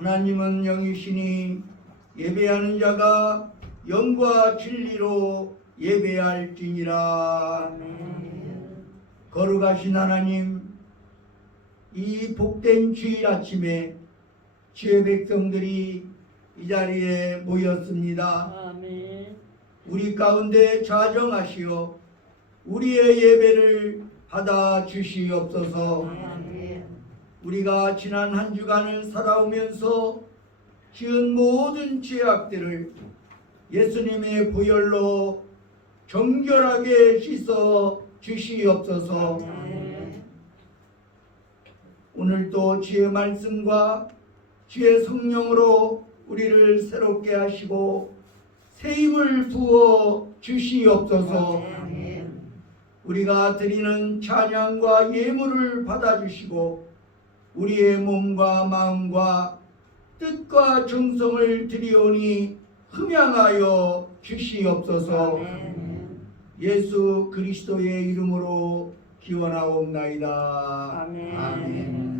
하나님은 영이시니 예배하는 자가 영과 진리로 예배할지니라. 거룩하신 하나님, 이 복된 주일 아침에 주의 백성들이 이 자리에 모였습니다. 우리 가운데 좌정하시어 우리의 예배를 받아 주시옵소서. 우리가 지난 한 주간을 살아오면서 지은 모든 죄악들을 예수님의 보혈로 정결하게 씻어 주시옵소서. 오늘도 주의 말씀과 주의 성령으로 우리를 새롭게 하시고 새 힘을 부어 주시옵소서. 우리가 드리는 찬양과 예물을 받아주시고 우리의 몸과 마음과 뜻과 정성을 드리오니 흠양하여 주시옵소서. 예수 그리스도의 이름으로 기원하옵나이다. 아멘.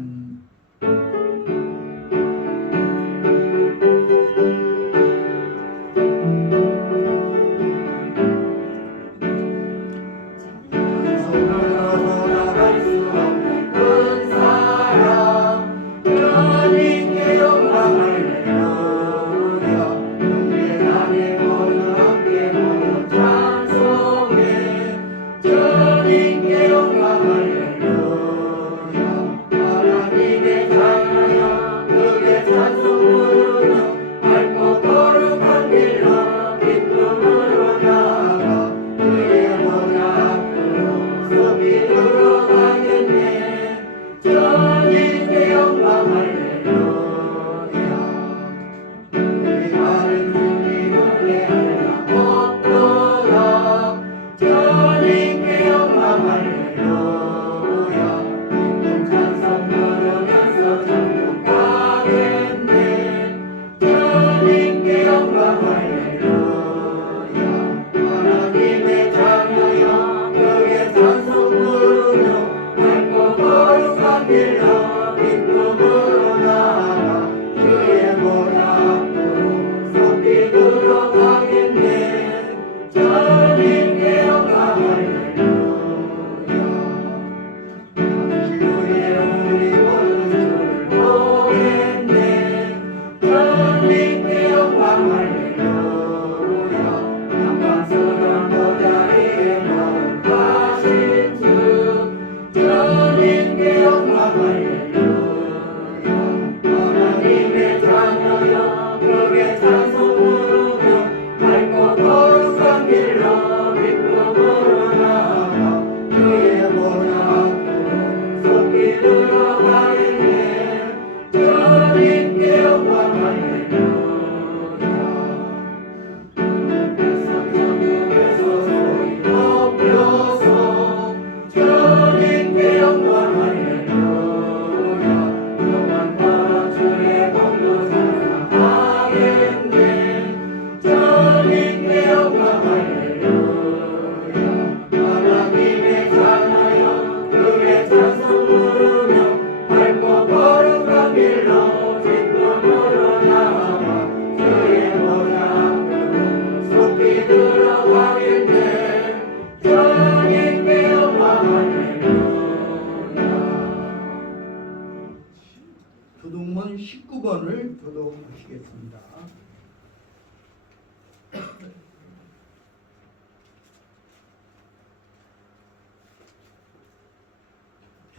교동문 19번을 교독하시겠습니다.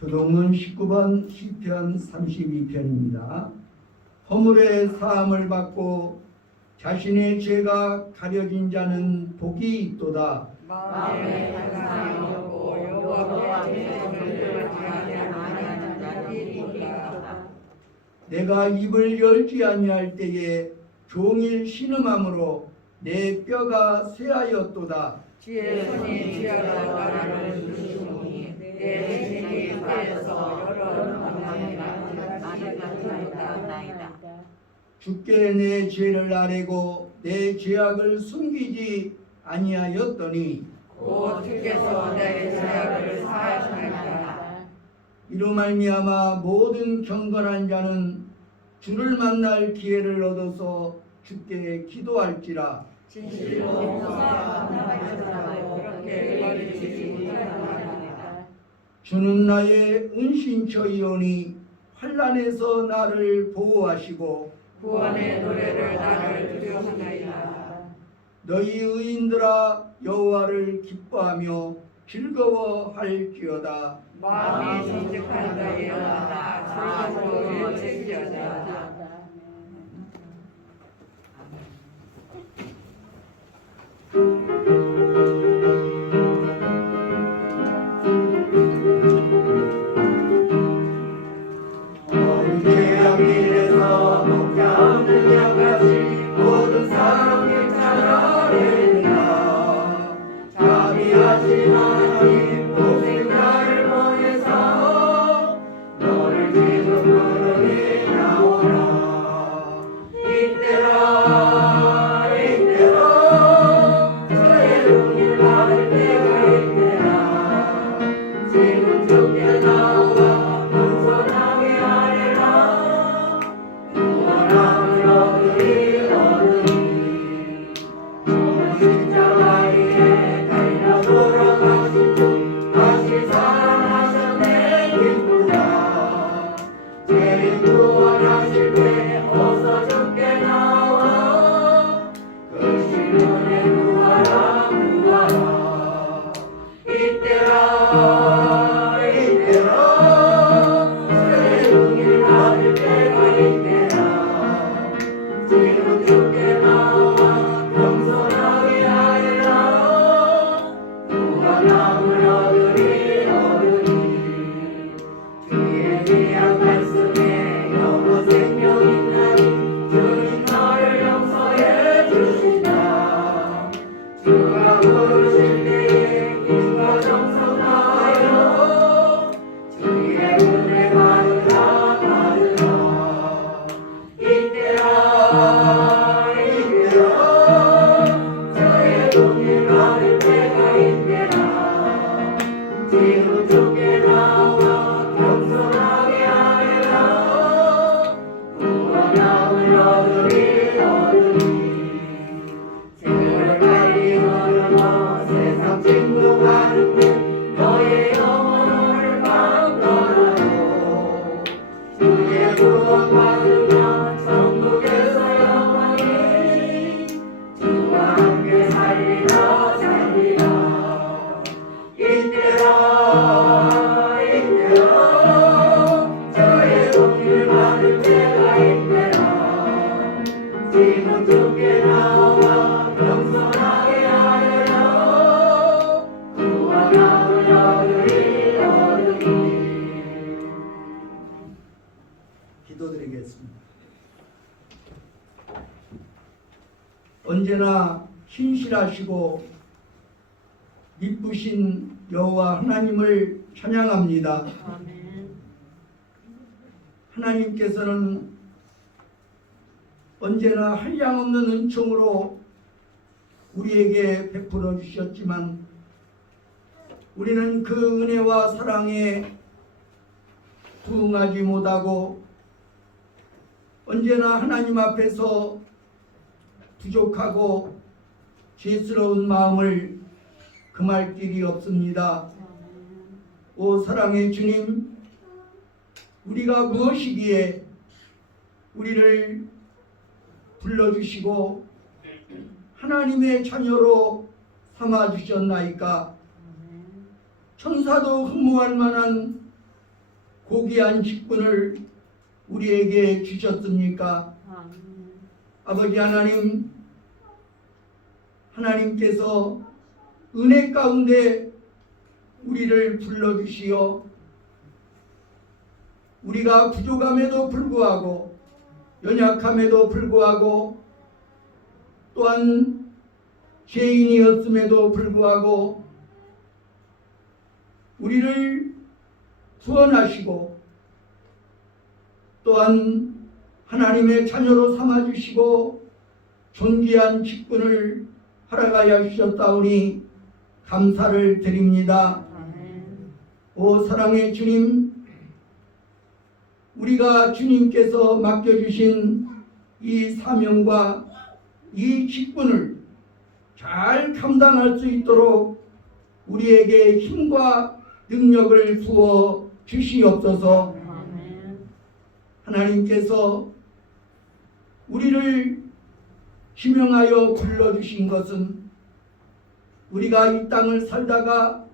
교동문 19번 시편 32편입니다. 허물의 사함을 받고 자신의 죄가 가려진 자는 복이 있도다. 마음에 항상하고 여호와 앞에서 죄를 당하지 아니하는 자들이 있도다. 내가 입을 열지 아니할 때에 종일 신음함으로 내 뼈가 쇠하였도다. 주의 손이 쥐어라 말하는 주시니 내 죄에 빠져서 여러 방랑에 나타나이다. 주께 내 죄를 아뢰고 내 죄악을 숨기지 아니하였더니 곧 주께서 내 죄악을 사하시나이다. 이로 말미암아 모든 경건한 자는 주를 만날 기회를 얻어서 주께 기도할지라. 진실로 목사가 그렇게 버리지 못하나이다. 주는 나의 은신처이오니 환난에서 나를 보호하시고 구원의 노래를 나를 들려주나이다. 너희 의인들아 여호와를 기뻐하며 즐거워할지어다. 마음이 정직한 자여 나 즐거워 일체지어다. 언제여길에서 먹자 없는 양같이 모든 사람을 찾아내리라. 자비하신 하나님 독생자를 보내사 너를 지금 부르니 나오라. 이때라 이때라 저의 눈을 받을 때가 이때라. 지금 주께 나와 겸손하게 하리라. 구원함을 얻으리 얻으리. 오늘 십자가에 달려 돌아가신 주 다시 살아나셨네 기쁘라. 죄인 구원하실 때 어서 주께 나와 그 시련에 구하라 구하라. 이때라 이때라 죄의 용기를 받을 때가 이때라. 지금 주께 나와 겸손하게 하리라. 구원함을 얻으리 얻으리. 주의 귀한 말씀에 영원 생명 있나니 주님 나를 용서해 주신다. 주가 부르실 때에 힘과 정성 다하여 주의 은혜 받으라 받으라. 이때라 이때라 저의 눈을 받을 때가 이때라. 지금 주께 나와 겸손하게 하리라. 구원함을 얻으리 얻으리. 세월 빨리 흐르고 세상 친구 가는데 너의 영혼을 바꿔라도 주의 구원 받으면 천국에서 영원히 주와 함께 살리라 살리라. 이때라 이때라 저의 돈을 받을 때가 이때라. 지금 주께 나와 겸손하게 하리라. 구원함을 얻으리 얻으리. 기도드리겠습니다. 언제나 신실하시고 미쁘신 여호와 하나님을 찬양합니다. 하나님께서는 언제나 한량없는 은총으로 우리에게 베풀어 주셨지만 우리는 그 은혜와 사랑에 부응하지 못하고 언제나 하나님 앞에서 부족하고 죄스러운 마음을 금할 길이 없습니다. 오 사랑의 주님, 우리가 무엇이기에 우리를 불러주시고 하나님의 자녀로 삼아주셨나이까? 천사도 흠모할 만한 고귀한 직분을 우리에게 주셨습니까? 아버지 하나님, 하나님께서 은혜 가운데 우리를 불러주시어 우리가 부족함에도 불구하고 연약함에도 불구하고 또한 죄인이었음에도 불구하고 우리를 구원하시고 또한 하나님의 자녀로 삼아주시고 존귀한 직분을 허락하여 주셨다오니 감사를 드립니다. 오 사랑의 주님, 우리가 주님께서 맡겨주신 이 사명과 이 직분을 잘 감당할 수 있도록 우리에게 힘과 능력을 부어 주시옵소서. 하나님께서 우리를 지명하여 불러주신 것은 우리가 이 땅을 살다가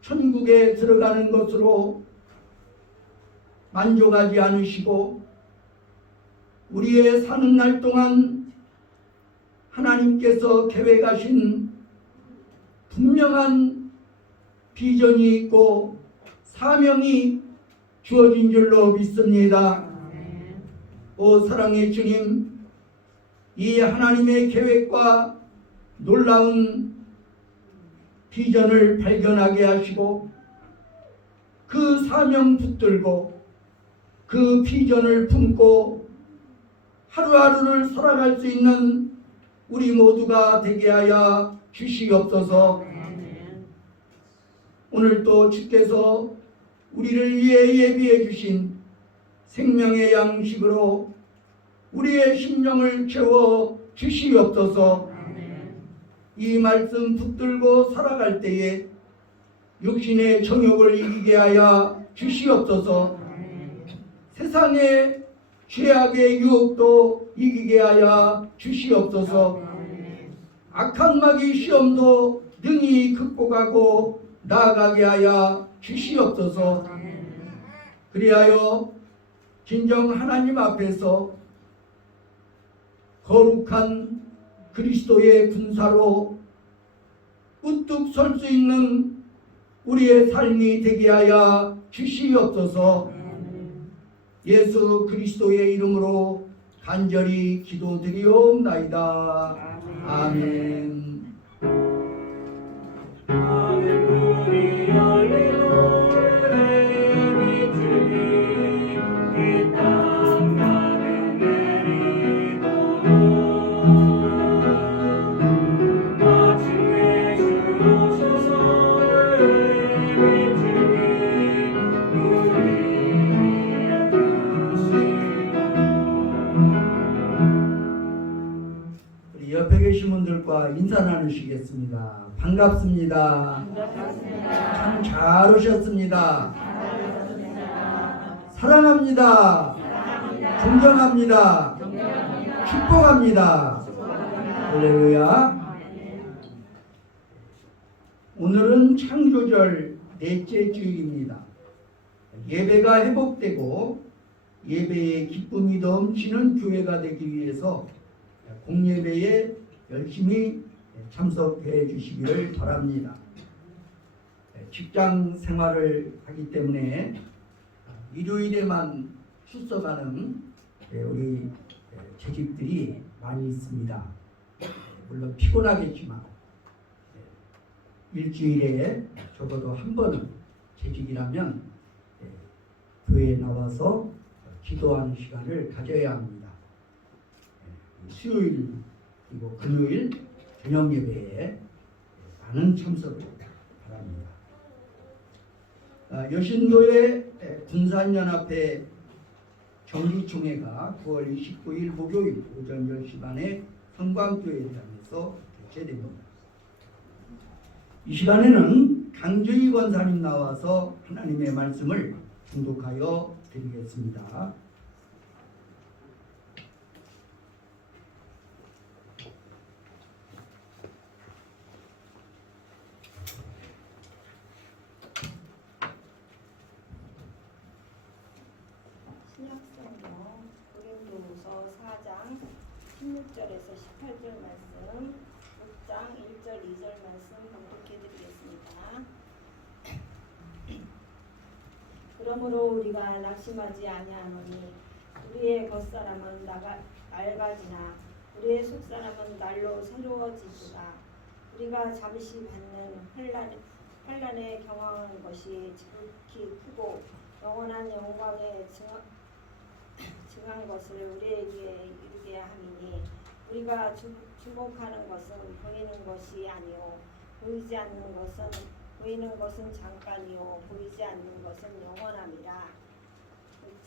천국에 들어가는 것으로 만족하지 않으시고 우리의 사는 날 동안 하나님께서 계획하신 분명한 비전이 있고 사명이 주어진 줄로 믿습니다. 오 사랑의 주님, 이 하나님의 계획과 놀라운 비전을 발견하게 하시고 그 사명 붙들고 그 비전을 품고 하루하루를 살아갈 수 있는 우리 모두가 되게 하여 주시옵소서. 오늘 또 주께서 우리를 위해 예비해 주신 생명의 양식으로 우리의 심령을 채워 주시옵소서. 이 말씀 붙들고 살아갈 때에 육신의 정욕을 이기게 하여 주시옵소서. 세상의 죄악의 유혹도 이기게 하여 주시옵소서. 악한 마귀 시험도 능히 극복하고 나아가게 하여 주시옵소서. 그리하여 진정 하나님 앞에서 거룩한 그리스도의 군사로 우뚝 설 수 있는 우리의 삶이 되게 하여 주시옵소서. 예수 그리스도의 이름으로 간절히 기도드리옵나이다. 아멘. 옆에 계신 분들과 인사 나누시겠습니다. 반갑습니다. 참 잘 오셨습니다. 사랑합니다. 존경합니다. 축복합니다. 할렐루야. 오늘은 창조절 넷째 주일입니다. 예배가 회복되고 예배의 기쁨이 넘치는 교회가 되기 위해서 공예배에 열심히 참석해 주시기를 바랍니다. 직장 생활을 하기 때문에 일요일에만 출석하는 우리 재직들이 많이 있습니다. 물론 피곤하겠지만 일주일에 적어도 한 번은 재직이라면 교회에 나와서 기도하는 시간을 가져야 합니다. 수요일 그리고 금요일 저녁 예배에 많은 참석을 바랍니다. 여신도의 군산연합회 정기총회가 9월 29일 목요일 오전 10시 반에 성광교회장에서 개최됩니다. 이 시간에는 강주희 권사님 나와서 하나님의 말씀을 중독하여 드리겠습니다. 신약성경 고린도후서 4장 16절에서 18절 말씀, 6장 1절 2절 말씀 봉독해 드리겠습니다. 그러므로 우리가 낙심하지 아니하노니 우리의 겉사람은 낡아지나 우리의 속사람은 날로 새로워지리라. 우리가 잠시 받는 환난에 경험하는 것이 지극히 크고 영원한 영광에 증한 것을 우리에게 이르게 함이니 우리가 주목하는 것은 보이는 것이 아니요 보이는 것은 잠깐이요 보이지 않는 것은 영원함이라.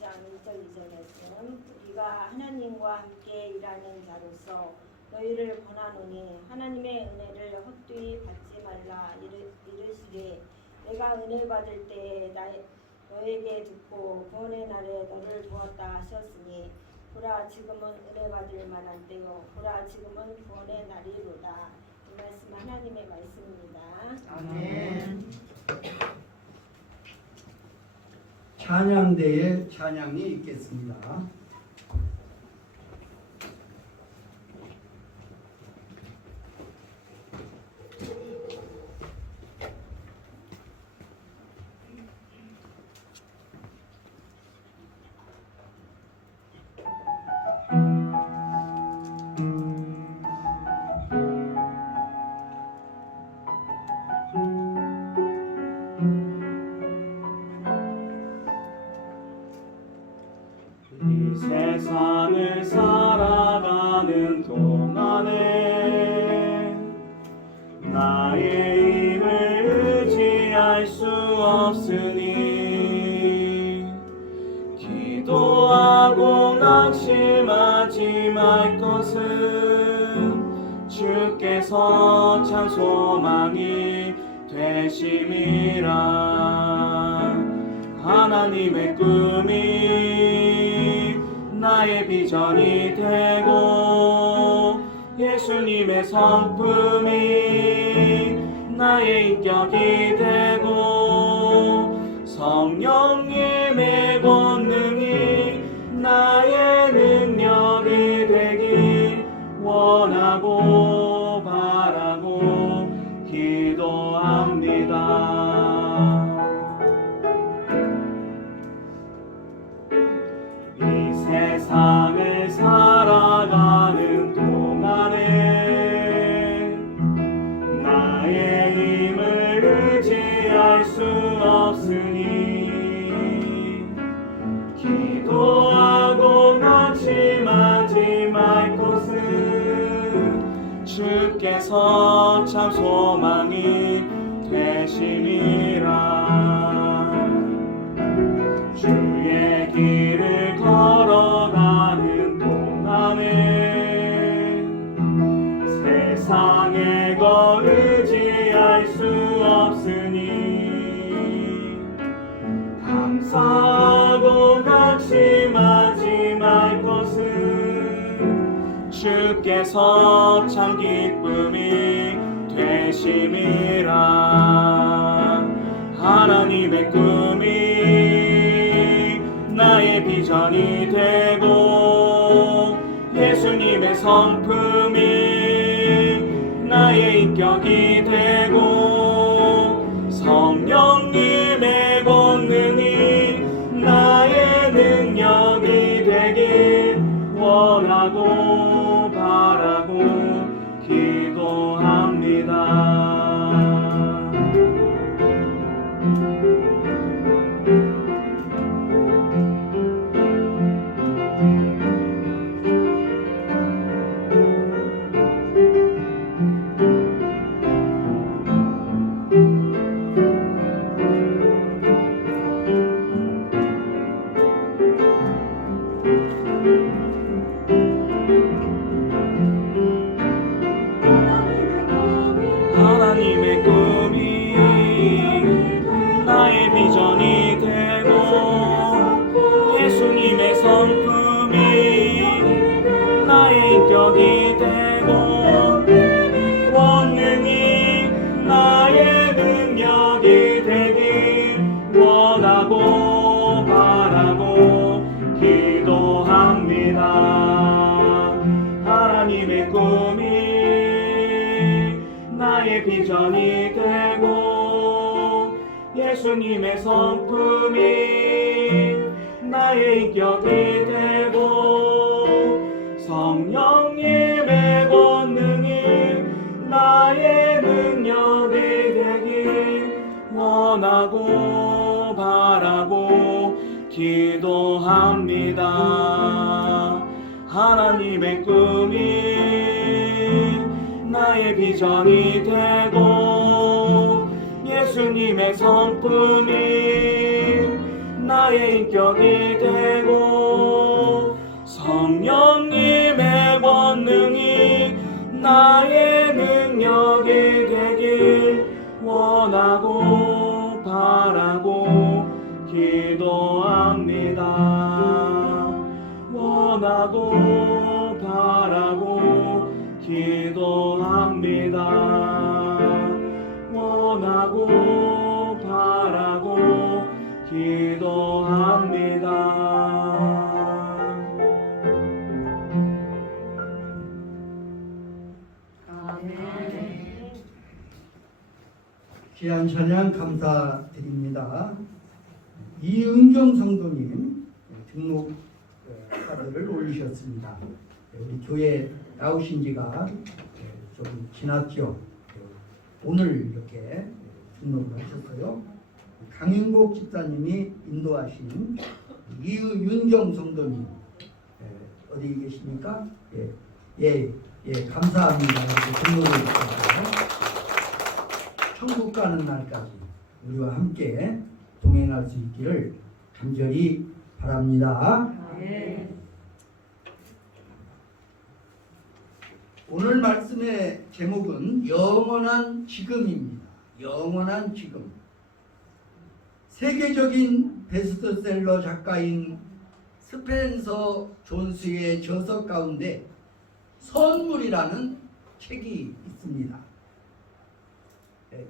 1장 1절 2절 말씀. 우리가 하나님과 함께 일하는 자로서 너희를 권하노니 하나님의 은혜를 헛되이 받지 말라. 이르시되 내가 은혜 받을 때에 너에게 듣고 구원의 날에 너를 도왔다 하셨으니 보라 지금은 은혜 받을 만한 때요 보라 지금은 구원의 날이로다. 이 말씀 하나님의 말씀입니다. 아멘. 찬양대에 찬양이 있겠습니다. 이 세상을 살아가는 동안에 나의 힘을 의지할 수 없으니 기도하고 낙심하지 말 것은 주께서 참 소망이 되심이라. 하나님의 꿈이 나의 비전이 되고 예수님의 성품이 나의 인격이 되고 성령님의 권능이 나의 능력이 되길 원하고 바라고 기도합니다. 세상을 살아가는 동안에 나의 힘을 의지할 수 없으니 기도하고 낙심하지 말 것은 주께서 참 소망이 되심이라. 주의 길을 걸어가는 동안에 세상에 거 의지할 수 없으니 감사하고 낙심하지 말 것은 주께서 참 기쁨이 되심이라. 하나님의 꿈이 나의 비전이 되고 예수님의 성품이 나의 인격이 되고 성령님의 권능이 나의 능력이 되길 원하고 바라고 기도합니다. 하나님의 꿈이 나의 비전이 되고 예수님의 성품이 나의 인격이 되고 권능이 나의 능력이 되길 원하고 바라고 기도합니다. 하나님의 꿈이 나의 비전이 되고 예수님의 성품이 나의 인격이 되고 성령님의 권능이 나의 능력이 되길 원하고 바라고 기도합니다. 하나님의 꿈이 나의 비전이 되고 예수님의 성품이 나의 인격이 되고 성령님의 권능이 나의 능력이 되길 원하고 바라고 기도합니다. 원하고 바라고 기도합니다. 원하고 바라고 기도합니다. 귀한 찬양 감사드립니다. 이은경 성도님 등록 카드를 올리셨습니다. 우리 교회 나오신 지가 좀 지났죠. 오늘 이렇게 등록을 하셨어요. 강인복 집사님이 인도하신 이은경 성도님 어디 계십니까? 감사합니다. 이렇게 등록을 해주셔서 천국 가는 날까지 우리와 함께 동행할 수 있기를 간절히 바랍니다. 오늘 말씀의 제목은 영원한 지금입니다. 영원한 지금. 세계적인 베스트셀러 작가인 스펜서 존스의 저서 가운데 선물이라는 책이 있습니다.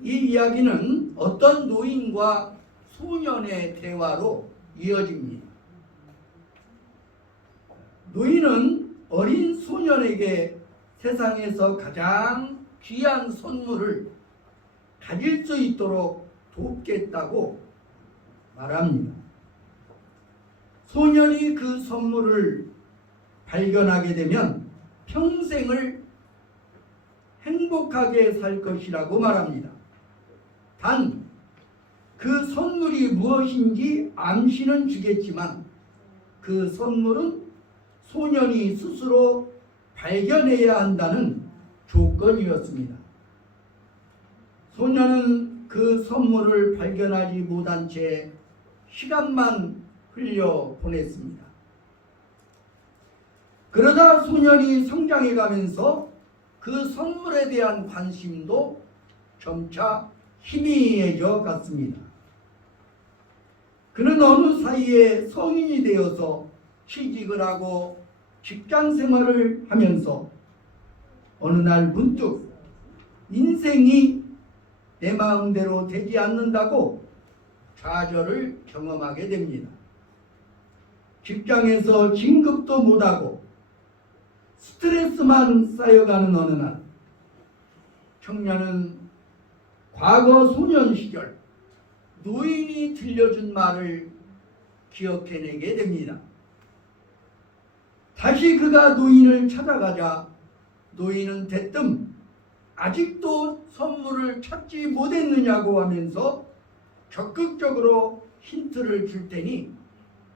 이 이야기는 어떤 노인과 소년의 대화로 이어집니다. 노인은 어린 소년에게 세상에서 가장 귀한 선물을 가질 수 있도록 돕겠다고 말합니다. 소년이 그 선물을 발견하게 되면 평생을 행복하게 살 것이라고 말합니다. 단 그 선물이 무엇인지 암시는 주겠지만 그 선물은 소년이 스스로 발견해야 한다는 조건이었습니다. 소년은 그 선물을 발견하지 못한 채 시간만 흘려 보냈습니다. 그러다 소년이 성장해 가면서 그 선물에 대한 관심도 점차 희미해져 갔습니다. 그는 어느 사이에 성인이 되어서 취직을 하고 직장 생활을 하면서 어느 날 문득 인생이 내 마음대로 되지 않는다고 좌절을 경험하게 됩니다. 직장에서 진급도 못하고 스트레스만 쌓여가는 어느 날 청년은 과거 소년 시절 노인이 들려준 말을 기억해내게 됩니다. 다시 그가 노인을 찾아가자 노인은 대뜸 아직도 선물을 찾지 못했느냐고 하면서 적극적으로 힌트를 줄 테니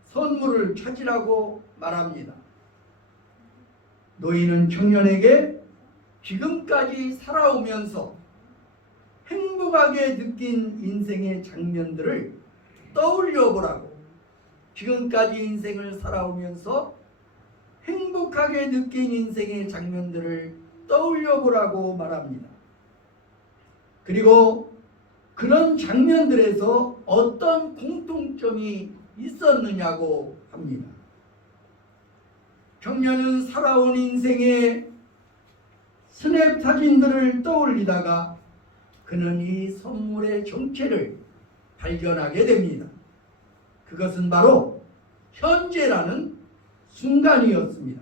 선물을 찾으라고 말합니다. 노인은 청년에게 지금까지 살아오면서 행복하게 느낀 인생의 장면들을 떠올려 보라고, 지금까지 인생을 살아오면서 행복하게 느낀 인생의 장면들을 떠올려 보라고 말합니다. 그리고 그런 장면들에서 어떤 공통점이 있었느냐고 합니다. 청년은 살아온 인생의 스냅 사진들을 떠올리다가 그는 이 선물의 정체를 발견하게 됩니다. 그것은 바로 현재라는 순간이었습니다.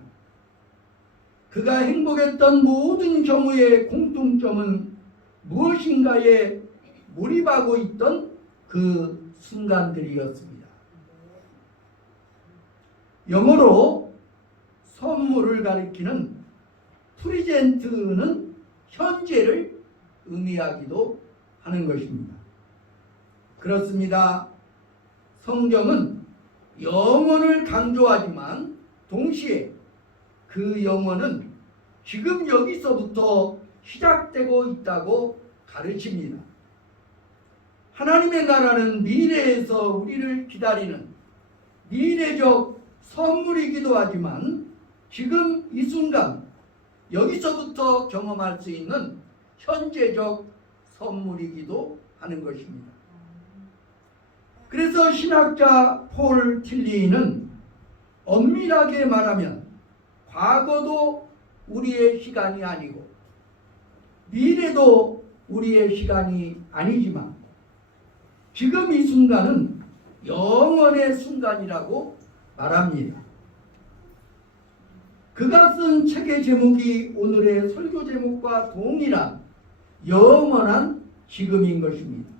그가 행복했던 모든 경우의 공통점은 무엇인가에 몰입하고 있던 그 순간들이었습니다. 영어로 선물을 가리키는 프리젠트는 현재를 의미하기도 하는 것입니다. 그렇습니다. 성경은 영원을 강조하지만 동시에 그 영원은 지금 여기서부터 시작되고 있다고 가르칩니다. 하나님의 나라는 미래에서 우리를 기다리는 미래적 선물이기도 하지만 지금 이 순간 여기서부터 경험할 수 있는 현재적 선물이기도 하는 것입니다. 그래서 신학자 폴 틸리는 엄밀하게 말하면 과거도 우리의 시간이 아니고 미래도 우리의 시간이 아니지만 지금 이 순간은 영원의 순간이라고 말합니다. 그가 쓴 책의 제목이 오늘의 설교 제목과 동일한 영원한 지금인 것입니다.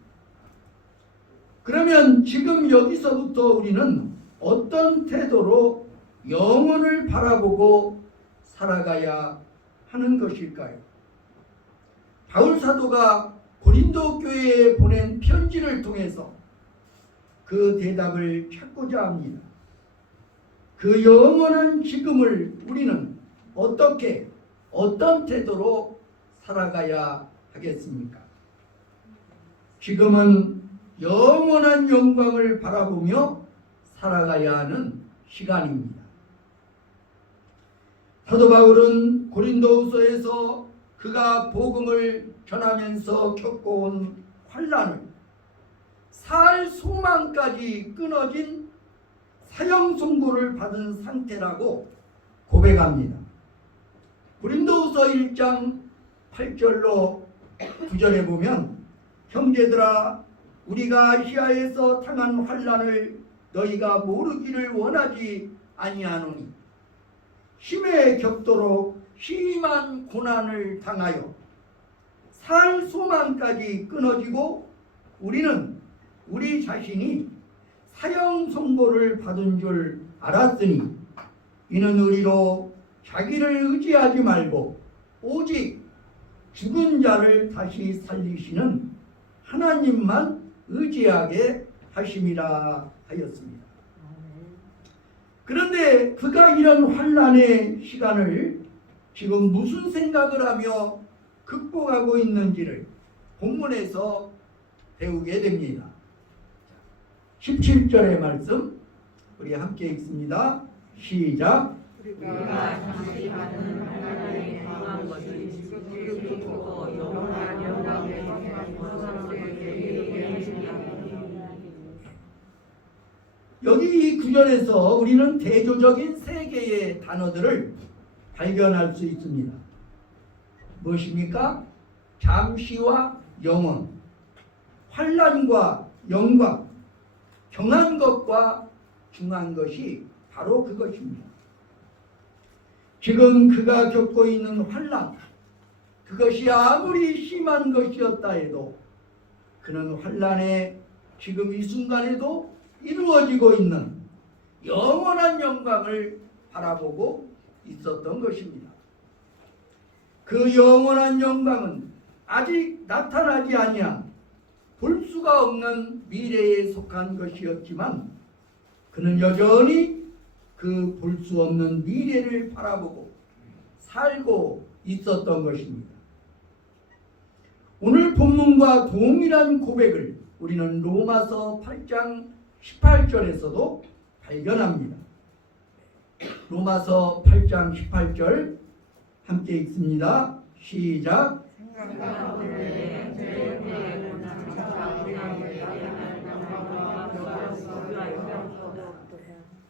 그러면 지금 여기서부터 우리는 어떤 태도로 영혼을 바라보고 살아가야 하는 것일까요? 바울 사도가 고린도 교회에 보낸 편지를 통해서 그 대답을 찾고자 합니다. 그 영원한 지금을 우리는 어떻게, 어떤 태도로 살아가야 하겠습니까? 지금은 영원한 영광을 바라보며 살아가야 하는 시간입니다. 사도 바울은 고린도후서에서 그가 복음을 전하면서 겪어온 환난을 살 소망까지 끊어진 사형 선고를 받은 상태라고 고백합니다. 고린도후서 1장 8절로 9절에 보면 형제들아 우리가 아시아에서 당한 환난을 너희가 모르기를 원하지 아니하노니 심해 격도록 심한 고난을 당하여 살 소망까지 끊어지고 우리는 우리 자신이 사형 선고를 받은 줄 알았으니 이는 우리로 자기를 의지하지 말고 오직 죽은 자를 다시 살리시는 하나님만 의지하게 하심이라 하였습니다. 그런데 그가 이런 환난의 시간을 지금 무슨 생각을 하며 극복하고 있는지를 본문에서 배우게 됩니다. 17절의 말씀 우리 함께 읽습니다. 시작. 우리가 잠시 받는 하나님의 강한 것이 지극히고 영원한 영광의 여기 이 구절에서 우리는 대조적인 세 개의 단어들을 발견할 수 있습니다. 무엇입니까? 잠시와 영원, 환난과 영광, 경한 것과 중한 것이 바로 그것입니다. 지금 그가 겪고 있는 환난, 그것이 아무리 심한 것이었다 해도 그는 환난에 지금 이 순간에도 이루어지고 있는 영원한 영광을 바라보고 있었던 것입니다. 그 영원한 영광은 아직 나타나지 아니한 볼 수가 없는 미래에 속한 것이었지만 그는 여전히 그 볼 수 없는 미래를 바라보고 살고 있었던 것입니다. 오늘 본문과 동일한 고백을 우리는 로마서 8장 18절에서도 발견합니다. 로마서 8장 18절 함께 읽습니다. 시작.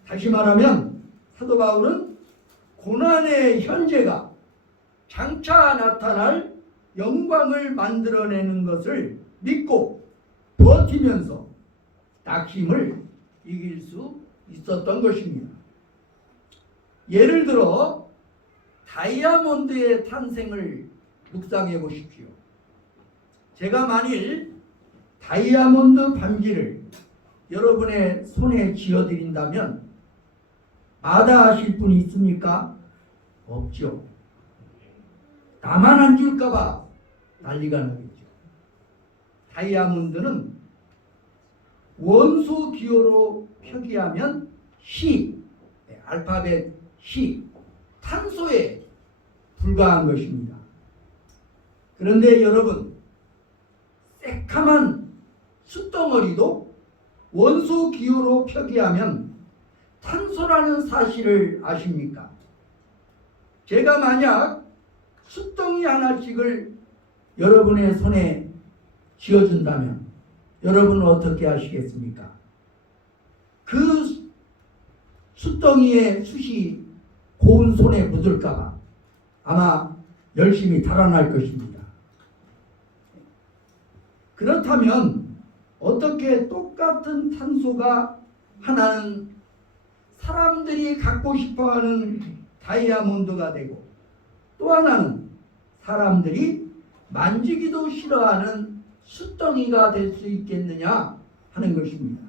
다시 말하면 사도 바울은 고난의 현재가 장차 나타날 영광을 만들어내는 것을 믿고 버티면서 낙심을 이길 수 있었던 것입니다. 예를 들어 다이아몬드의 탄생을 묵상해 보십시오. 제가 만일 다이아몬드 반지를 여러분의 손에 쥐어드린다면 마다하실 분이 있습니까? 없죠. 나만 안 줄까봐 난리가 나겠죠. 다이아몬드는 원소 기호로 표기하면 C, 알파벳 C, 탄소에 불과한 것입니다. 그런데 여러분, 새카만 숯덩어리도 원소 기호로 표기하면 탄소라는 사실을 아십니까? 제가 만약 숫덩이 하나씩을 여러분의 손에 쥐어준다면 여러분은 어떻게 하시겠습니까? 그 숫덩이의 숯이 고운 손에 묻을까봐 아마 열심히 달아날 것입니다. 그렇다면 어떻게 똑같은 탄소가 하나는 사람들이 갖고 싶어하는 다이아몬드가 되고 또 하나는 사람들이 만지기도 싫어하는 숫덩이가 될 수 있겠느냐 하는 것입니다.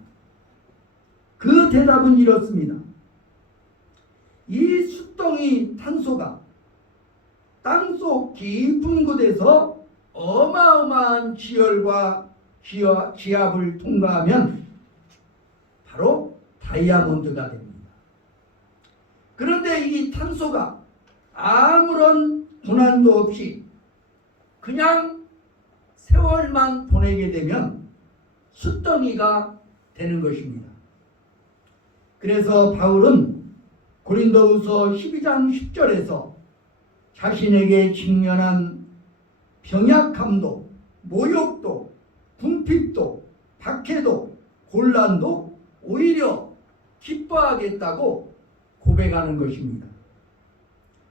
그 대답은 이렇습니다. 이 숫덩이 탄소가 땅속 깊은 곳에서 어마어마한 지열과 지압을 통과하면 바로 다이아몬드가 됩니다. 그런데 이 탄소가 아무런 고난도 없이 그냥 세월만 보내게 되면 숫덩이가 되는 것입니다. 그래서 바울은 고린도후서 12장 10절에서 자신에게 직면한 병약함도, 모욕도, 궁핍도, 박해도, 곤란도 오히려 기뻐하겠다고 고백하는 것입니다.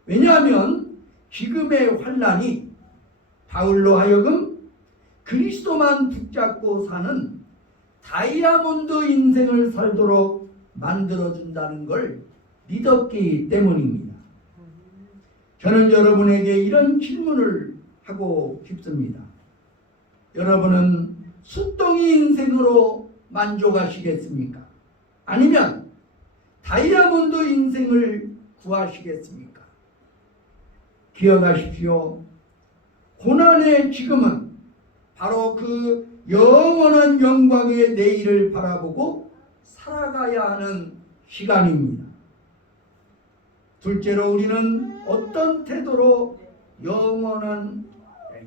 왜냐하면 지금의 환난이 바울로 하여금 그리스도만 붙잡고 사는 다이아몬드 인생을 살도록 만들어준다는 걸 믿었기 때문입니다. 저는 여러분에게 이런 질문을 하고 싶습니다. 여러분은 숫덩이 인생으로 만족하시겠습니까? 아니면 다이아몬드 인생을 구하시겠습니까? 기억하십시오. 고난의 지금은 바로 그 영원한 영광의 내일을 바라보고 살아가야 하는 시간입니다. 둘째로 우리는 어떤 태도로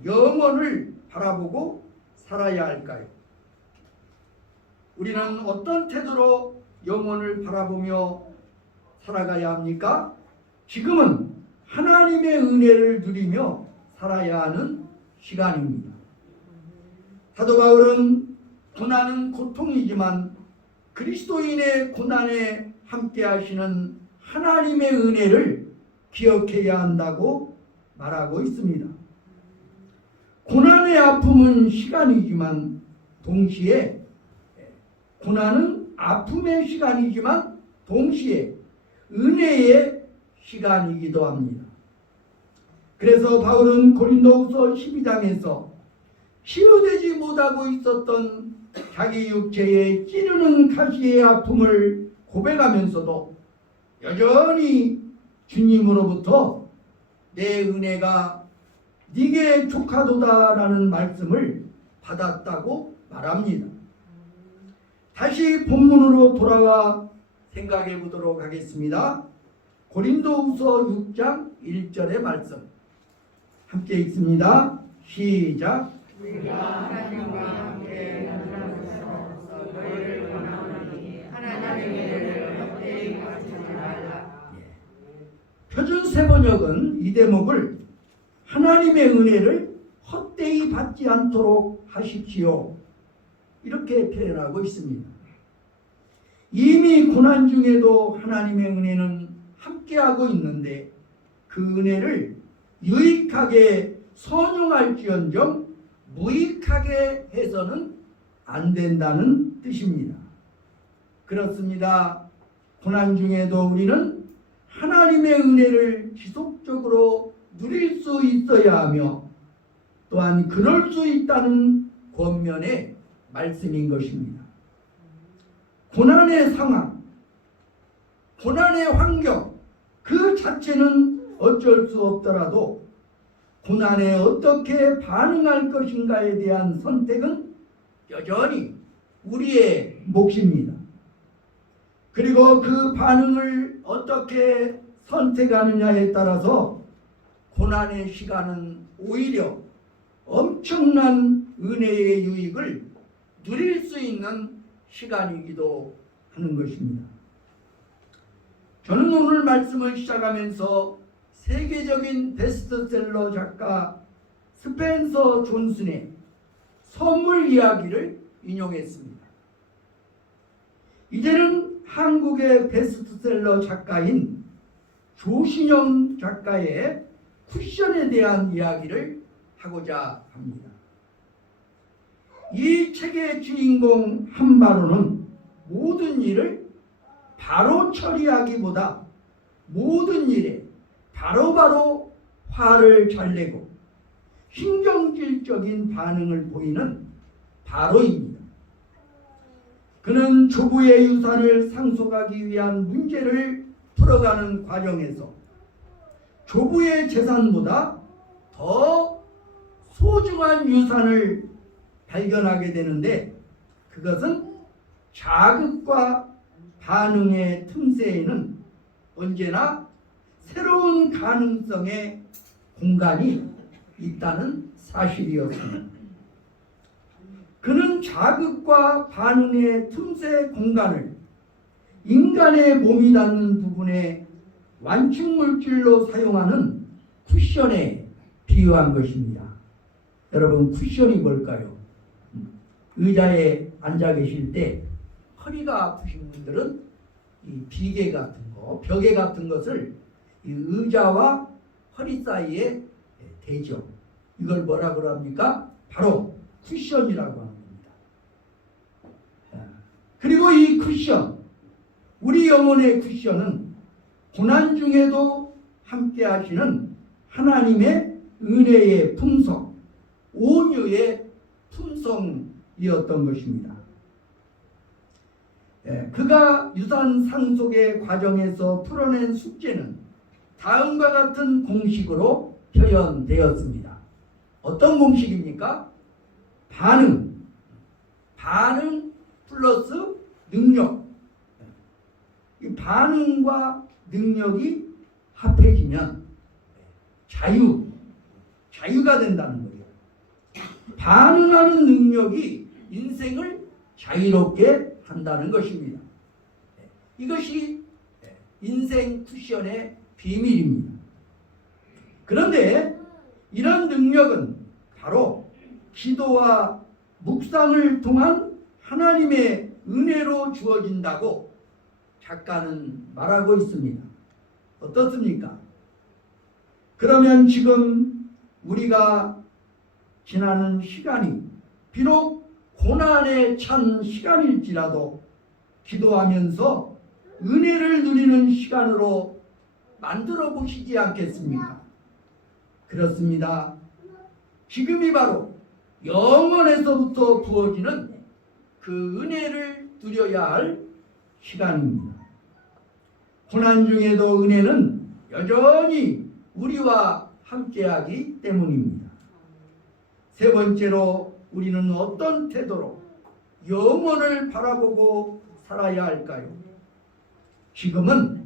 영원을 바라보고 살아야 할까요? 우리는 어떤 태도로 영원을 바라보며 살아가야 합니까? 지금은 하나님의 은혜를 누리며 살아야 하는 시간입니다. 사도 바울은 고난은 고통이지만 그리스도인의 고난에 함께 하시는 하나님의 은혜를 기억해야 한다고 말하고 있습니다. 고난의 아픔은 시간이지만 동시에 고난은 아픔의 시간이지만 동시에 은혜의 시간이기도 합니다. 그래서 바울은 고린도후서 12장에서 치유되지 못하고 있었던 자기 육체의 찌르는 가시의 아픔을 고백하면서도 여전히 주님으로부터 내 은혜가 네게 족하도다라는 말씀을 받았다고 말합니다. 다시 본문으로 돌아와 생각해 보도록 하겠습니다. 고린도후서 6장 1절의 말씀 함께 읽습니다. 시작. 우리가 하나님과 함께 연락해서 너희를 원하노니 하나님의 은혜를 헛되이 받지 말라. 표준 세번역은 이 대목을 하나님의 은혜를 헛되이 받지 않도록 하십시오 이렇게 표현하고 있습니다. 이미 고난 중에도 하나님의 은혜는 함께하고 있는데 그 은혜를 유익하게 선용할지언정 무익하게 해서는 안 된다는 뜻입니다. 그렇습니다. 고난 중에도 우리는 하나님의 은혜를 지속적으로 누릴 수 있어야 하며 또한 그럴 수 있다는 권면의 말씀인 것입니다. 고난의 상황, 고난의 환경 그 자체는 어쩔 수 없더라도 고난에 어떻게 반응할 것인가에 대한 선택은 여전히 우리의 몫입니다. 그리고 그 반응을 어떻게 선택하느냐에 따라서 고난의 시간은 오히려 엄청난 은혜의 유익을 누릴 수 있는 시간이기도 하는 것입니다. 저는 오늘 말씀을 시작하면서 세계적인 베스트셀러 작가 스펜서 존슨의 선물 이야기를 인용했습니다. 이제는 한국의 베스트셀러 작가인 조신영 작가의 쿠션에 대한 이야기를 하고자 합니다. 이 책의 주인공 한바로는 모든 일을 바로 처리하기보다 모든 일에 바로바로 화를 잘 내고 신경질적인 반응을 보이는 바로입니다. 그는 조부의 유산을 상속하기 위한 문제를 풀어가는 과정에서 조부의 재산보다 더 소중한 유산을 발견하게 되는데, 그것은 자극과 반응의 틈새에는 언제나 새로운 가능성의 공간이 있다는 사실이었습니다. 그는 자극과 반응의 틈새 공간을 인간의 몸이 닿는 부분에 완충물질로 사용하는 쿠션에 비유한 것입니다. 여러분, 쿠션이 뭘까요? 의자에 앉아 계실 때 허리가 아프신 분들은 이 비계 같은 거, 벽에 같은 것을 이 의자와 허리 사이에 대죠. 이걸 뭐라고 합니까? 바로 쿠션이라고 합니다. 그리고 이 쿠션, 우리 영혼의 쿠션은 고난 중에도 함께 하시는 하나님의 은혜의 품성, 온유의 품성이었던 것입니다. 그가 유산 상속의 과정에서 풀어낸 숙제는 다음과 같은 공식으로 표현되었습니다. 어떤 공식입니까? 반응 플러스 능력. 이 반응과 능력이 합해지면 자유가 된다는 거예요. 반응하는 능력이 인생을 자유롭게 한다는 것입니다. 이것이 인생 쿠션의 비밀입니다. 그런데 이런 능력은 바로 기도와 묵상을 통한 하나님의 은혜로 주어진다고 작가는 말하고 있습니다. 어떻습니까? 그러면 지금 우리가 지나는 시간이 비록 고난에 찬 시간일지라도 기도하면서 은혜를 누리는 시간으로 만들어 보시지 않겠습니까? 그렇습니다. 지금이 바로 영원에서부터 부어지는 그 은혜를 누려야 할 시간입니다. 고난 중에도 은혜는 여전히 우리와 함께하기 때문입니다. 세 번째로, 우리는 어떤 태도로 영원을 바라보고 살아야 할까요? 지금은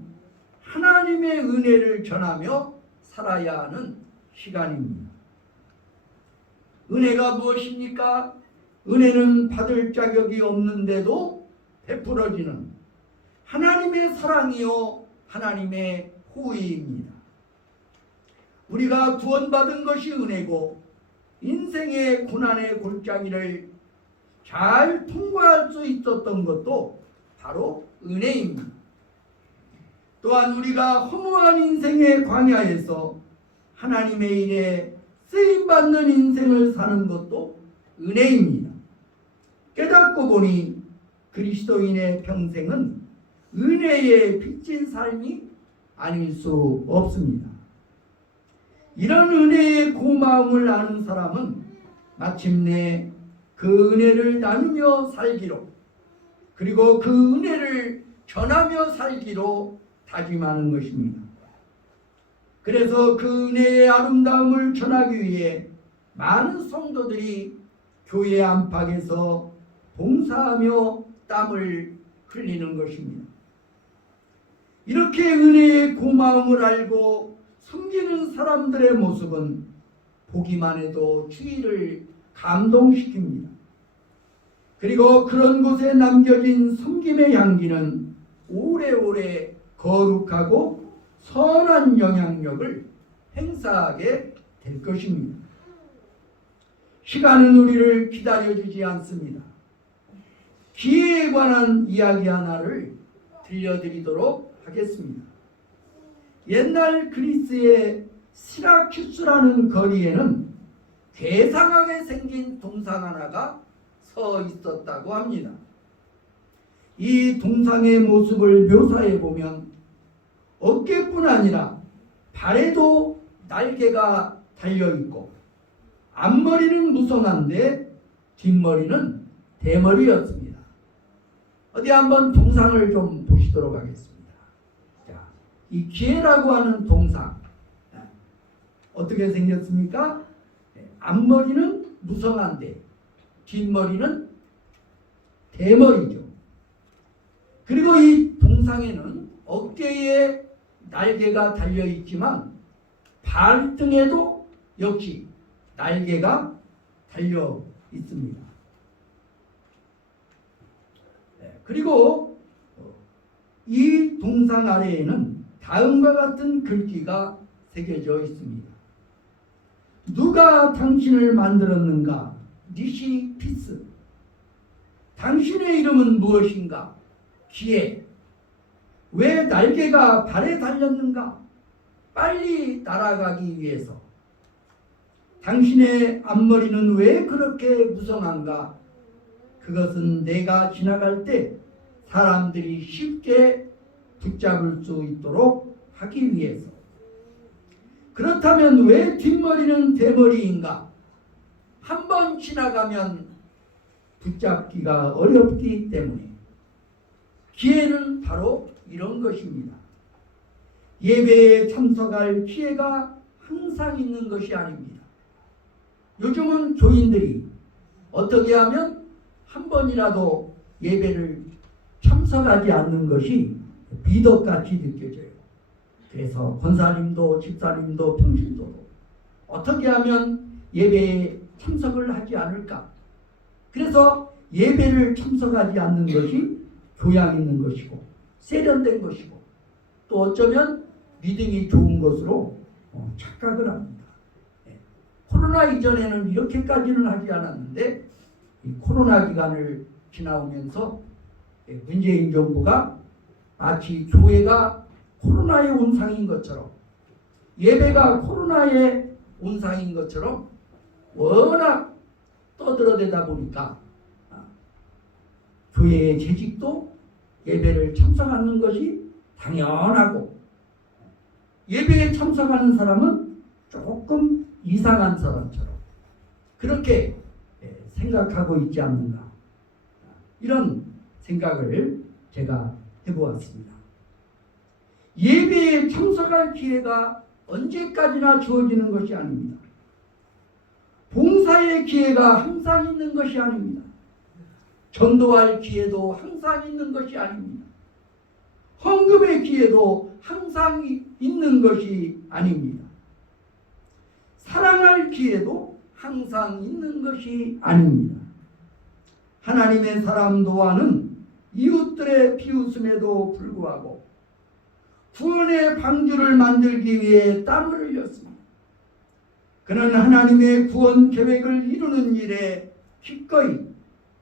하나님의 은혜를 전하며 살아야 하는 시간입니다. 은혜가 무엇입니까? 은혜는 받을 자격이 없는데도 베풀어지는 하나님의 사랑이요 하나님의 호의입니다. 우리가 구원받은 것이 은혜고 인생의 고난의 골짜기를 잘 통과할 수 있었던 것도 바로 은혜입니다. 또한 우리가 허무한 인생의 광야에서 하나님의 일에 쓰임받는 인생을 사는 것도 은혜입니다. 깨닫고 보니 그리스도인의 평생은 은혜에 빚진 삶이 아닐 수 없습니다. 이런 은혜의 고마움을 아는 사람은 마침내 그 은혜를 나누며 살기로, 그리고 그 은혜를 전하며 살기로 다짐하는 것입니다. 그래서 그 은혜의 아름다움을 전하기 위해 많은 성도들이 교회 안팎에서 봉사하며 땀을 흘리는 것입니다. 이렇게 은혜의 고마움을 알고 숨기는 사람들의 모습은 보기만 해도 주의를 감동시킵니다. 그리고 그런 곳에 남겨진 섬김의 향기는 오래오래 거룩하고 선한 영향력을 행사하게 될 것입니다. 시간은 우리를 기다려주지 않습니다. 기회에 관한 이야기 하나를 들려드리도록 하겠습니다. 옛날 그리스의 시라큐스라는 거리에는 괴상하게 생긴 동상 하나가 서 있었다고 합니다. 이 동상의 모습을 묘사해 보면 어깨뿐 아니라 발에도 날개가 달려 있고 앞머리는 무성한데 뒷머리는 대머리였습니다. 어디 한번 동상을 좀 보시도록 하겠습니다. 자, 이 기회라고 하는 동상 어떻게 생겼습니까? 앞머리는 무성한데 뒷머리는 대머리죠. 그리고 이 동상에는 어깨에 날개가 달려 있지만 발등에도 역시 날개가 달려 있습니다. 그리고 이 동상 아래에는 다음과 같은 글귀가 새겨져 있습니다. 누가 당신을 만들었는가? 니시 피스. 당신의 이름은 무엇인가? 기회. 왜 날개가 발에 달렸는가? 빨리 날아가기 위해서. 당신의 앞머리는 왜 그렇게 무성한가? 그것은 내가 지나갈 때 사람들이 쉽게 붙잡을 수 있도록 하기 위해서. 그렇다면 왜 뒷머리는 대머리인가? 한 번 지나가면 붙잡기가 어렵기 때문에. 기회는 바로 이런 것입니다. 예배에 참석할 기회가 항상 있는 것이 아닙니다. 요즘은 교인들이 어떻게 하면 한 번이라도 예배를 참석하지 않는 것이 미덕같이 느껴져요. 그래서 권사님도 집사님도 평신도도 어떻게 하면 예배에 참석을 하지 않을까? 그래서 예배를 참석하지 않는 것이 교양 있는 것이고 세련된 것이고 또 어쩌면 믿음이 좋은 것으로 착각을 합니다. 코로나 이전에는 이렇게까지는 하지 않았는데 이 코로나 기간을 지나오면서 문재인 정부가 마치 교회가 코로나의 온상인 것처럼 예배가 코로나의 온상인 것처럼 워낙 떠들어대다 보니까 교회의 재직도 예배를 참석하는 것이 당연하고 예배에 참석하는 사람은 조금 이상한 사람처럼 그렇게 생각하고 있지 않는가, 이런 생각을 제가 해보았습니다. 예배에 참석할 기회가 언제까지나 주어지는 것이 아닙니다. 봉사의 기회가 항상 있는 것이 아닙니다. 전도할 기회도 항상 있는 것이 아닙니다. 헌금의 기회도 항상 있는 것이 아닙니다. 사랑할 기회도 항상 있는 것이 아닙니다. 하나님의 사람 노아는 이웃들의 비웃음에도 불구하고 구원의 방주를 만들기 위해 땀을 흘렸습니다. 그는 하나님의 구원 계획을 이루는 일에 기꺼이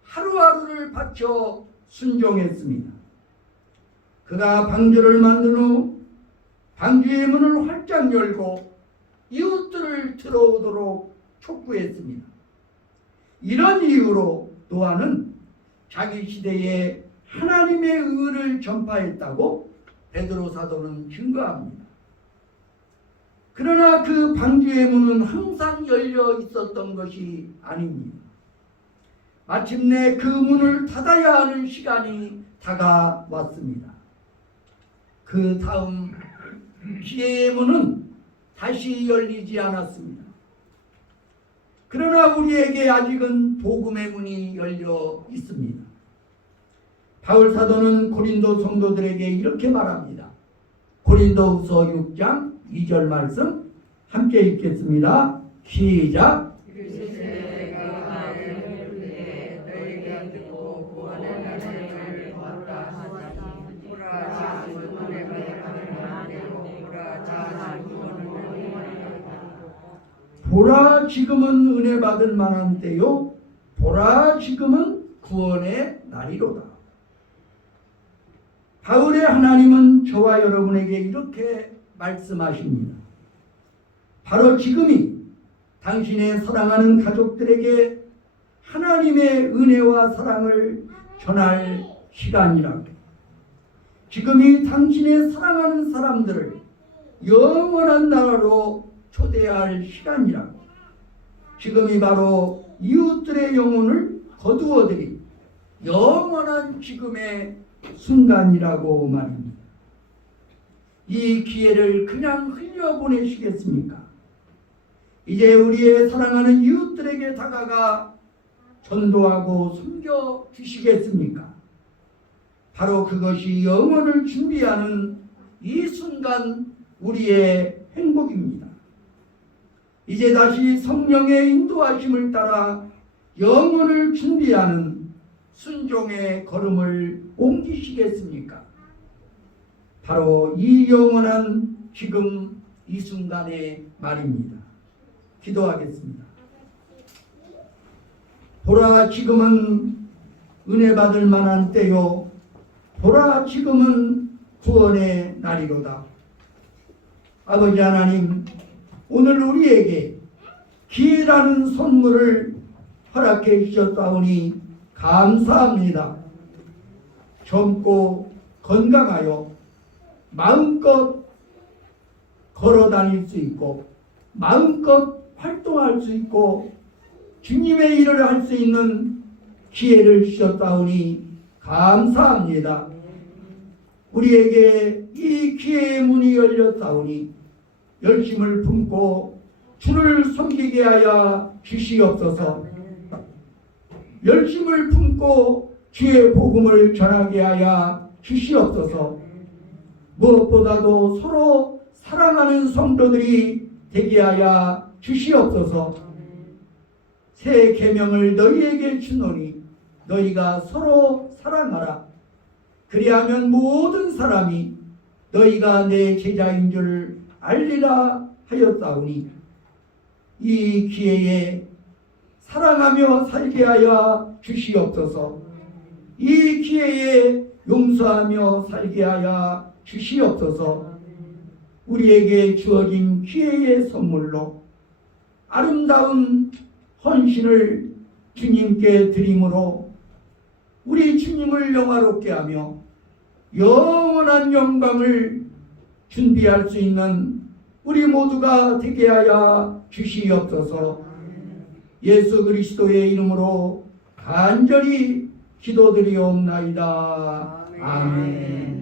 하루하루를 바쳐 순종했습니다. 그가 방주를 만든 후 방주의 문을 활짝 열고 이웃들을 들어오도록 촉구했습니다. 이런 이유로 노아는 자기 시대에 하나님의 의를 전파했다고 베드로 사도는 증거합니다. 그러나 그 방주의 문은 항상 열려 있었던 것이 아닙니다. 마침내 그 문을 닫아야 하는 시간이 다가왔습니다. 그 다음 기회의 문은 다시 열리지 않았습니다. 그러나 우리에게 아직은 복음의 문이 열려 있습니다. 바울 사도는 고린도 성도들에게 이렇게 말합니다. 고린도후서 6장 2절 말씀 함께 읽겠습니다. 시작. 보라 지금은 은혜 받을 만한 때요 보라 지금은 구원의 날이로다. 바울의 하나님은 저와 여러분에게 이렇게 말씀하십니다. 바로 지금이 당신의 사랑하는 가족들에게 하나님의 은혜와 사랑을 전할 시간이라고. 지금이 당신의 사랑하는 사람들을 영원한 나라로 초대할 시간이라고. 지금이 바로 이웃들의 영혼을 거두어들인 영원한 지금의 순간이라고 말입니다. 이 기회를 그냥 흘려보내시겠습니까? 이제 우리의 사랑하는 이웃들에게 다가가 전도하고 섬겨주시겠습니까? 바로 그것이 영혼을 준비하는 이 순간 우리의 행복입니다. 이제 다시 성령의 인도하심을 따라 영혼을 준비하는 순종의 걸음을 옮기시겠습니까? 바로 이 영원한 지금 이 순간의 말입니다. 기도하겠습니다. 보라 지금은 은혜 받을 만한 때요 보라 지금은 구원의 날이로다. 아버지 하나님, 오늘 우리에게 기회라는 선물을 허락해 주셨사오니 감사합니다. 젊고 건강하여 마음껏 걸어 다닐 수 있고 마음껏 활동할 수 있고 주님의 일을 할 수 있는 기회를 주셨사오니 감사합니다. 우리에게 이 기회의 문이 열렸사오니 열심을 품고 주를 섬기게 하여 주시옵소서. 열심을 품고 주의 복음을 전하게 하여 주시옵소서. 무엇보다도 서로 사랑하는 성도들이 되게 하여 주시옵소서. 새 계명을 너희에게 주노니 너희가 서로 사랑하라. 그리하면 모든 사람이 너희가 내 제자인 줄 알리라 하였사오니 이 기회에 사랑하며 살게 하여 주시옵소서. 이 기회에 용서하며 살게 하여 주시옵소서. 우리에게 주어진 기회의 선물로 아름다운 헌신을 주님께 드림으로 우리 주님을 영화롭게 하며 영원한 영광을 준비할 수 있는 우리 모두가 되게 하여 주시옵소서. 예수 그리스도의 이름으로 간절히 기도드리옵나이다. 아멘.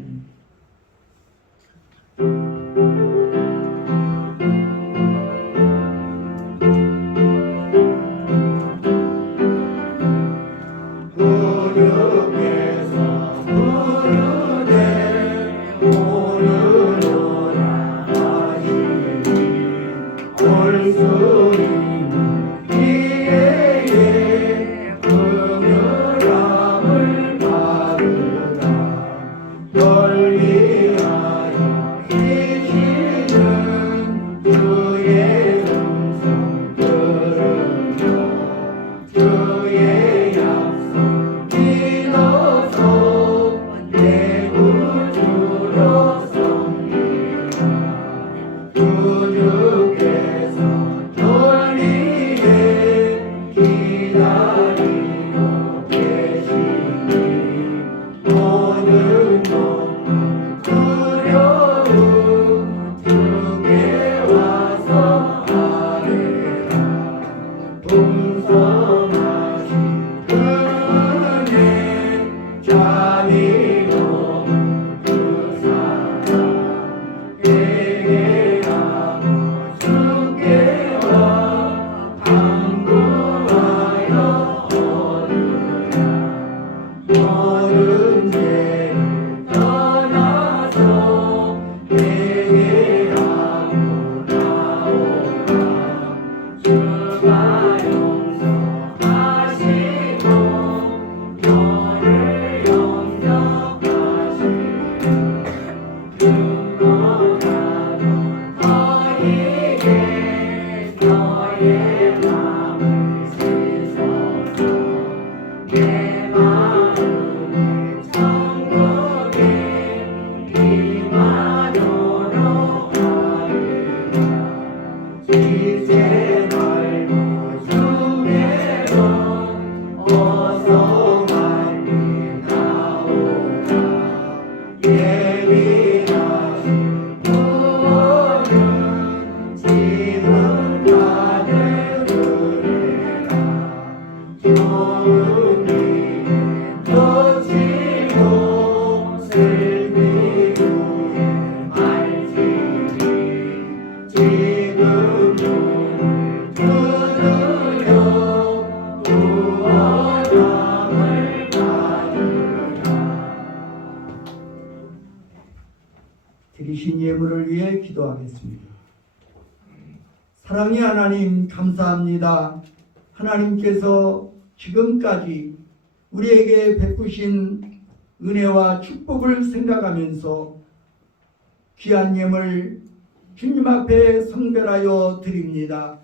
너희에게 너희 너의 마음을 씻어서 내 마음을 천국에 임하도록 하리라. 이제 넓고 주께로 어서 많이 나오라. 예비하신 구원은 지금 다들 그래라. 좋은 일 놓치고 슬피 후에 말지니 지금 문을 두드려 구원함을 받으라. 드리신 예물을 위해 기도하겠습니다. 사랑의 하나님, 감사합니다. 하나님께서 지금까지 우리에게 베푸신 은혜와 축복을 생각하면서 귀한 예물 주님 앞에 성별하여 드립니다.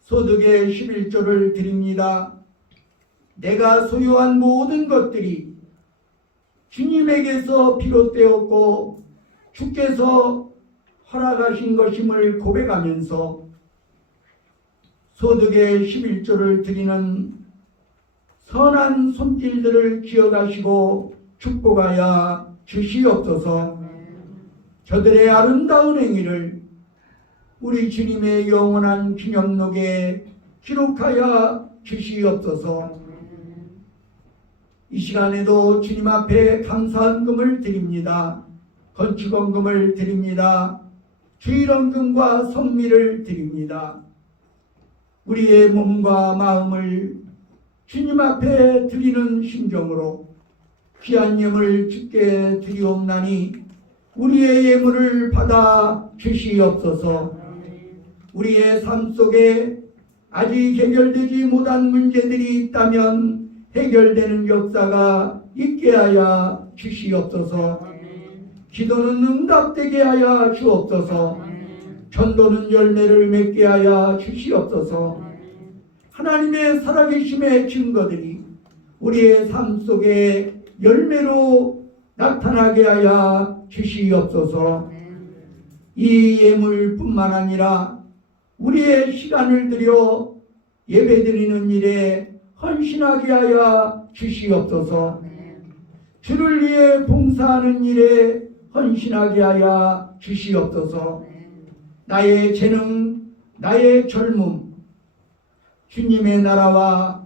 소득의 11조를 드립니다. 내가 소유한 모든 것들이 주님에게서 비롯되었고 주께서 허락하신 것임을 고백하면서 소득의 11조를 드리는 선한 손길들을 기억하시고 축복하여 주시옵소서. 저들의 아름다운 행위를 우리 주님의 영원한 기념록에 기록하여 주시옵소서. 이 시간에도 주님 앞에 감사헌금을 드립니다. 건축헌금을 드립니다. 주일헌금과 성미를 드립니다. 우리의 몸과 마음을 주님 앞에 드리는 심정으로 귀한 예물을 주께 드리옵나니 우리의 예물을 받아 주시옵소서. 우리의 삶 속에 아직 해결되지 못한 문제들이 있다면 해결되는 역사가 있게 하여 주시옵소서. 기도는 응답되게 하여 주옵소서. 전도는 열매를 맺게 하여 주시옵소서. 하나님의 살아계심의 증거들이 우리의 삶 속에 열매로 나타나게 하여 주시옵소서. 이 예물뿐만 아니라 우리의 시간을 들여 예배드리는 일에 헌신하게 하여 주시옵소서. 주를 위해 봉사하는 일에 헌신하게 하여 주시옵소서. 나의 재능, 나의 젊음, 주님의 나라와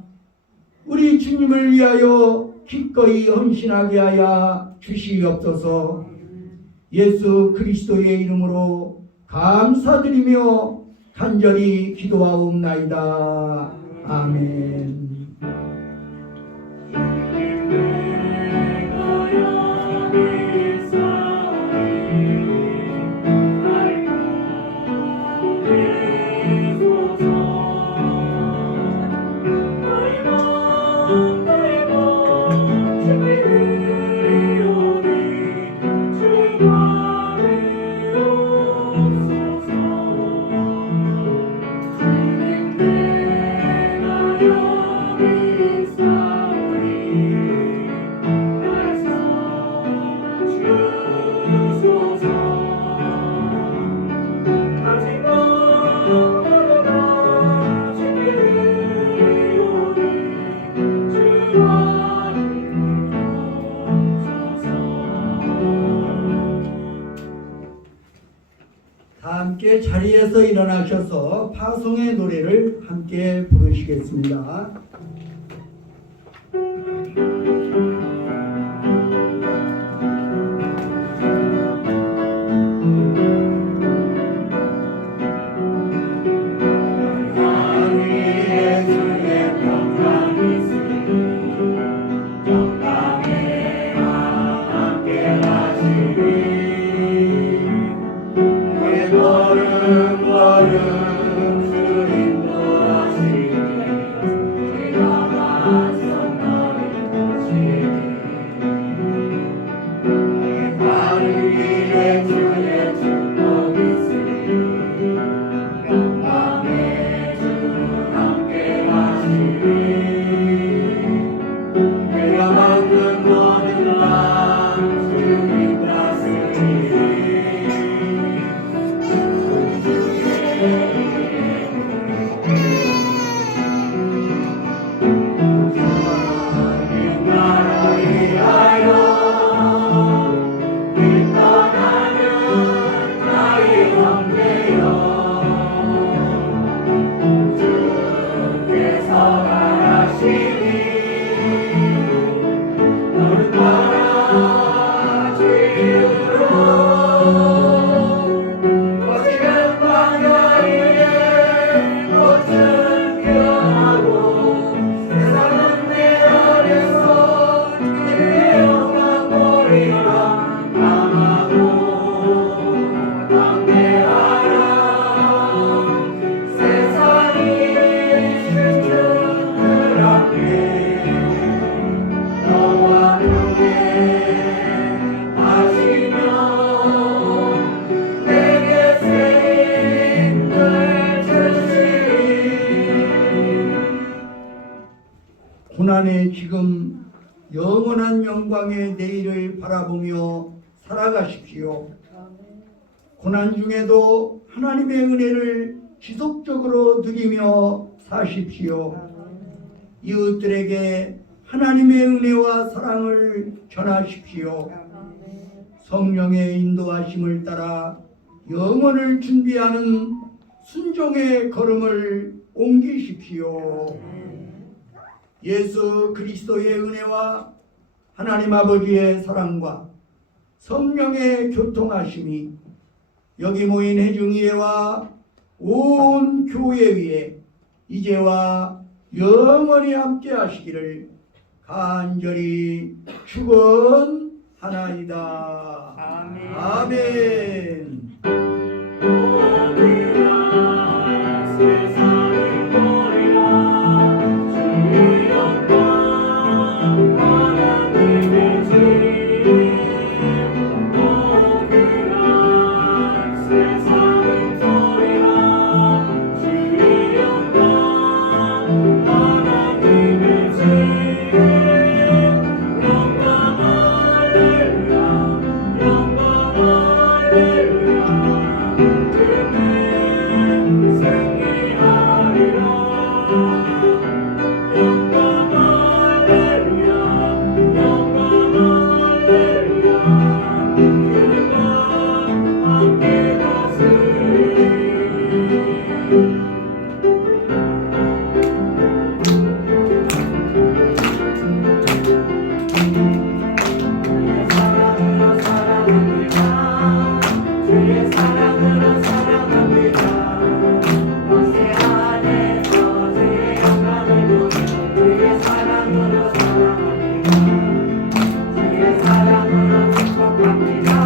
우리 주님을 위하여 기꺼이 헌신하게 하여 주시옵소서. 예수 그리스도의 이름으로 감사드리며 간절히 기도하옵나이다. 아멘. 다 함께 자리에서 일어나셔서 파송의 노래를 함께 부르시겠습니다. 걸음 걸음 주 인도하시니 고난의 지금 영원한 영광의 내일을 바라보며 살아가십시오. 고난 중에도 하나님의 은혜를 지속적으로 누리며 사십시오. 이웃들에게 하나님의 은혜와 사랑을 전하십시오. 성령의 인도하심을 따라 영혼을 준비하는 순종의 걸음을 옮기십시오. 예수 그리스도의 은혜와 하나님 아버지의 사랑과 성령의 교통하심이 여기 모인 회중위회와 온 교회 위에 이제와 영원히 함께 하시기를 간절히 축원하나이다. 아멘. 아멘. 세상을 버리라 주의 영광 하나님의 집 오그라 세상을 버리라 주의 영광 하나님의 집 영광 할렐루야 영광 할렐루야 주의 사랑으로 축복합니다.